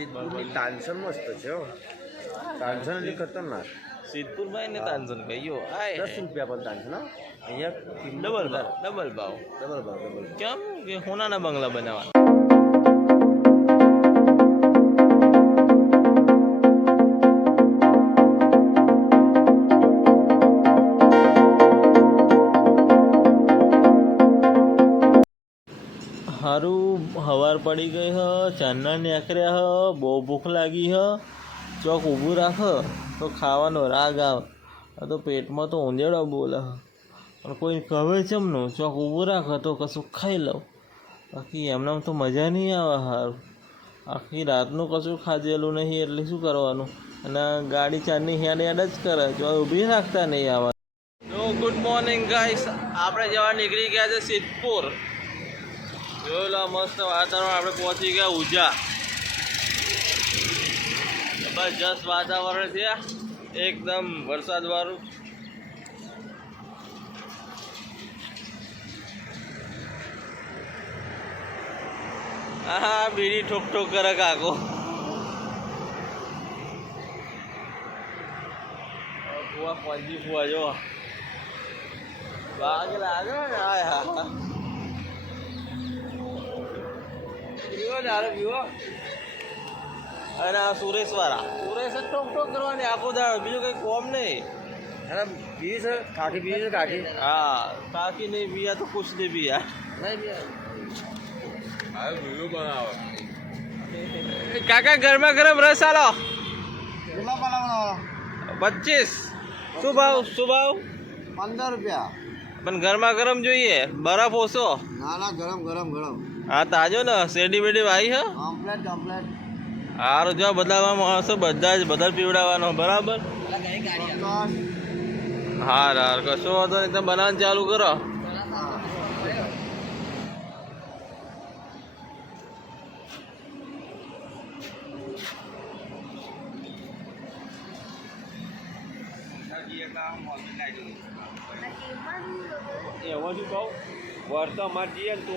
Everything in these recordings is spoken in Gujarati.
સિદ્ધપુરની તાનસન મસ્ત છે હો. તાનસન એટલે ખતરનાક. સિદ્ધપુરમાં એને તાનસન કહીયો 10 રૂપિયા પણ તાનસન હો. અહીંયા ડબલ ભાવ ડબલ ભાવ ડબલ ભાવ ડબલ. કેમ કે હોનાના બંગલા બનાવવા. હારું હવાર પડી ગઈ હ, ચાંદના નીકળ્યા હ, બહુ ભૂખ લાગી હ. ચોક ઊભું રાખ તો ખાવાનો રાગ આવે. આ તો પેટમાં તો ઊંધેડો બોલે હ. પણ કોઈ કહે છે એમનું ચોક ઊભું રાખ તો કશું ખાઈ લઉં. બાકી એમનામ તો મજા નહીં આવે. સારું આખી રાતનું કશું ખાધેલું નહીં એટલે શું કરવાનું. અને ગાડી ચારની હેડ હેડ જ કરે જો ઊભી રાખતા નહીં આવા. તો ગુડ મોર્નિંગ ગાઈસ, આપણે જવા નીકળી ગયા છે સિદ્ધપુર. જોયેલા મસ્ત વાતાવરણ. આપણે પહોંચી ગયા ઉજા. જબરજસ્ત વાતાવરણ છે એકદમ વરસાદ વાળું. હા બીડી ઠોક ઠોક કરે કાકો. ફુવા પંજી ફુવા જો વાગ લાગે ને. હા પીવો દારૂ પીવો. અને આ સુરેશ વાળા સુરેશ જ ટોક ટોક કરવાની આખો દાડો, બીજું કંઈ કોમ નહીં. પીવી છે કાકી, પીવી છે કાકી. હા કાકી નહીં પિયા તો કુછ નહીં પિયા. કાકા ગરમા ગરમ રસ આલો 25. શું ભાવ? શું ભાવ? 15 રૂપિયા. પણ ગરમા ગરમ જોઈએ, બરફ ઓછો. ના ના, ગરમ ગરમ ગરમ. હા તાજો ને શેરડી બેડી આવી હે. Complete complete. હારું જો બધામાં માણસો બધા જ બધા પીવડાવવાનો બરાબર. હા યાર કશો વાંધો નહીં, તમે બનાવવાનું ચાલુ કરો. એવો શું કહું, વર્તો અમારે જઈએ ને તો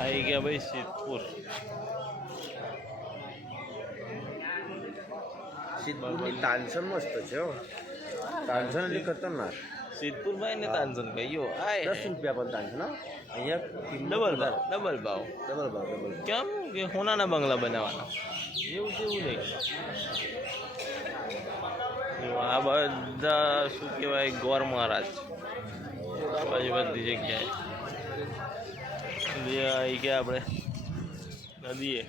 આવી ગયા ભાઈ સિદ્ધપુર. સિદ્ધપુરની તાનસન મસ્ત છે હો. તાનસન એટલે ખતરનાક. સિદ્ધપુરમાં એને તાનસન કહીયો 10 રૂપિયા પણ તાનસન હો. અહીંયા ડબલ ભાવ ડબલ ભાવ ડબલ ભાવ ડબલ. કેમ કે હોનાના બંગલા બનાવવાના એવું તેવું નહીં. આ બધા શું કહેવાય ગોર મહારાજ બધી જગ્યાએ આવી ગયા આપણે નદીએ.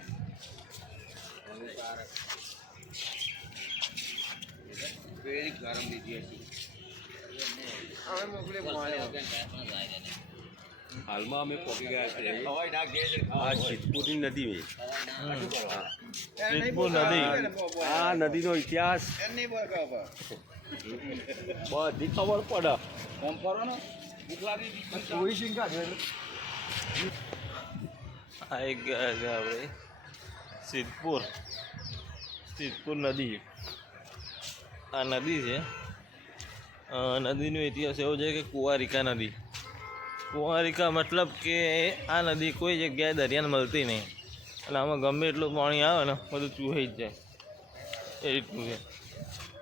હાલમાં અમે પહોંચી ગયા છીએ આ સિદ્ધપુરની નદી. સિદ્ધપુર નદી. આ નદીનો ઇતિહાસ બધી ખબર પડે. આ એક ગયા છે આપણે સિદ્ધપુર. સિદ્ધપુર નદી. આ નદી છે. નદીનો ઇતિહાસ એવો છે કે કુંવારિકા નદી. કુંવારિકા મતલબ કે આ નદી કોઈ જગ્યાએ દરિયાને મળતી નહીં. અને આમાં ગમે એટલું પાણી આવે ને બધું ચૂહાઈ જ જાય એ રીતનું છે.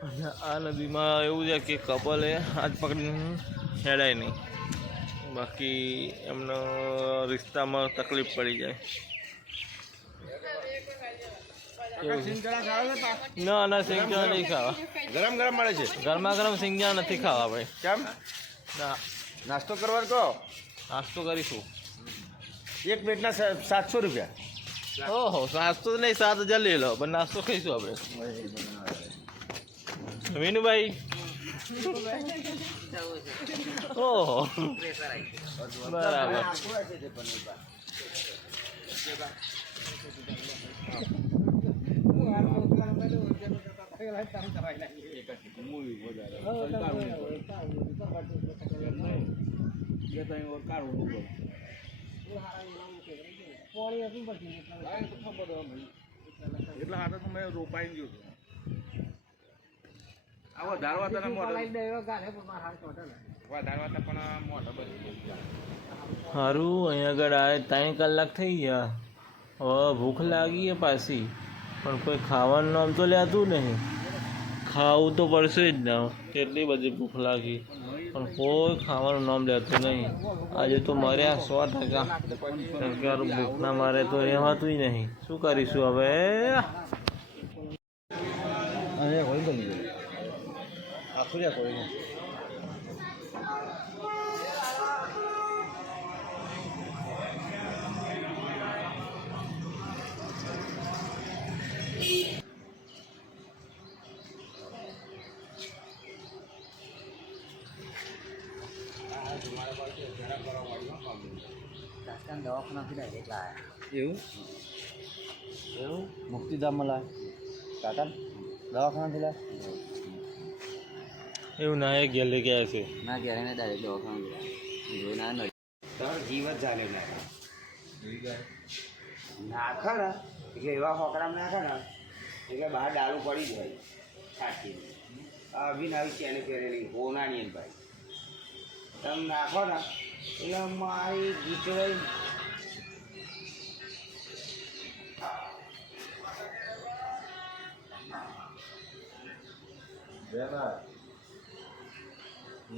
અને આ નદીમાં એવું છે કે કપલે હાથ પકડીને હેડાય નહીં, બાકી એમનો રિશ્તામાં તકલીફ પડી જાય. ના ના સિંગજાણા નહીં ખાવા. ગરમ ગરમ મળે છે. ગરમા ગરમ સિંગજાણા નથી ખાવા ભાઈ. કેમ? ના નાસ્તો કરવાનો કહો. નાસ્તો કરીશું. એક પ્લેટના 700 રૂપિયા. ઓહો નાસ્તો નહીં 7,000 લઈ લો, પણ નાસ્તો ખાઈશું આપણે. મીનુભાઈ ઓહો બરાબર. એટલા હાથે તો મેં રોપાઈ ગયો હતો આ વધારવા તને મોઢો વધારવા તો પણ મોઢો બધી સારું અહીંયા આગળ આવે 3 કલાક થઈ ગયા. હવે ભૂખ લાગી છે પાછી, પણ કોઈ ખાવાનું નામ તો લેતું નહીં. ખાવું તો પડશે જ ને, કેટલી બધી ભૂખ લાગી પણ કોઈ ખાવાનું નામ લેતું નહીં. આજે તો મર્યા 100%. ભૂખના મારે તો રહેવાતું નહીં. શું કરીશું હવે? એવું મુક્તિધામમાં લાય કાકા દવાખાનાથી લાય એવું ના એ ઘેર લઈ ગયા છે. ના ઘેરે ને ડાયરેક્ટ દવાખાના જોઈ ના તારો જીવ જ ચાલે ના ખરા એટલે એવા હોકરામાં નાખે ને એટલે બહાર ડાળું પડી જાય છાંટીને અભિનવી ચેને પહેરેલી હોનાની ભાઈ તમે નાખો ને એટલે મારી ગીચડાઈ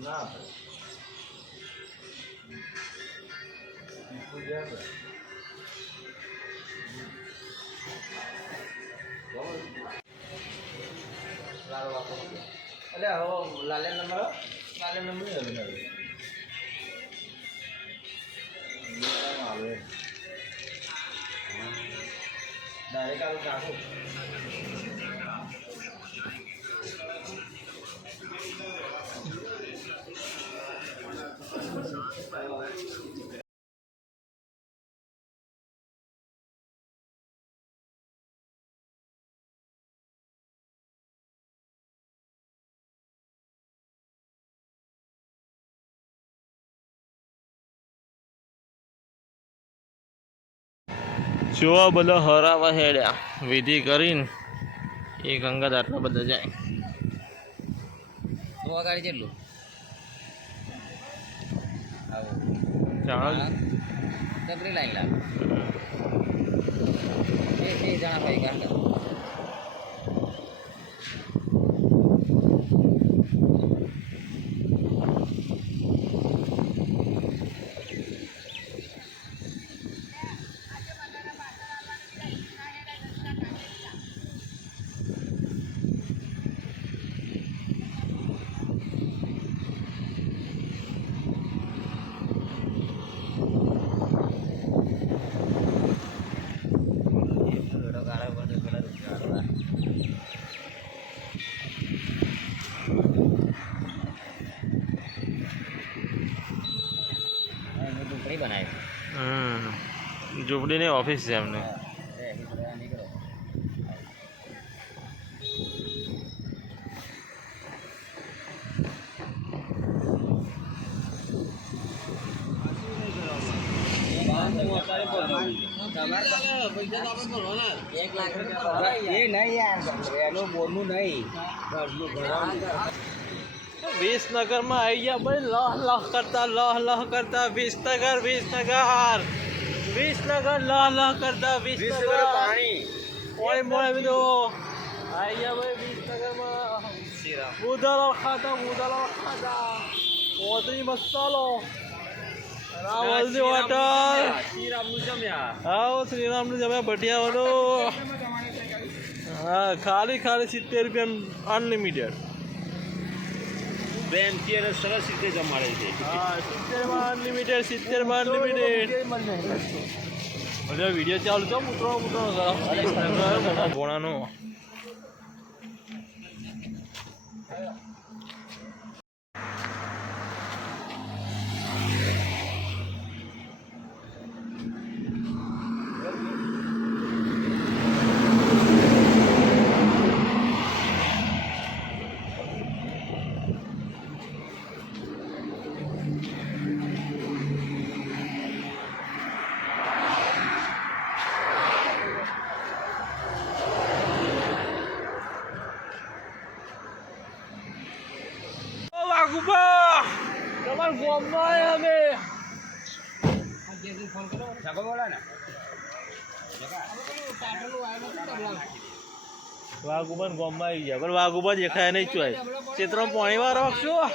ના એટલે હવે લાલે નંબર ડાયરેક્ટ આવું નાખો જોવા બધા હરાવા હેડ્યા વિધિ કરીને. એ ગંગા આટલા બધા જાય. ગાડી કેટલું ચાલો ડબરી લાઈન લાવ એ જણા ભાઈ કાઢ ઝૂંપડીની ઓફિસ છે એમને. વિસનગરમાં આવી ગયા ભાઈ. લહ લહ કરતા વિસનગર લહ લહ કરતા વિસનગર પાણી મોડે બીજો આવી ગયા ભાઈ વિસનગરમાં. ઉદાલો ખાતા ઓદરી મસાલો રાવલજી હોટલ હા શ્રીરામનું જમ્યા ભટિયાવાળો. હા ખાલી 70 રૂપિયા અનલિમિટેડ. પ્રેમથી અને સરસ રીતે જમાડે છે. હા 70 માં અનલિમિટેડ. બધા વિડીયો ચાલુ છો મૂતરો ભોણાનો. સગો બોલો ને વાઘુબન ગોમમાં આવી ગયા પણ વાઘુબા દેખાય નહીં ચોય ચિત્રમાં પાણી વાળો શું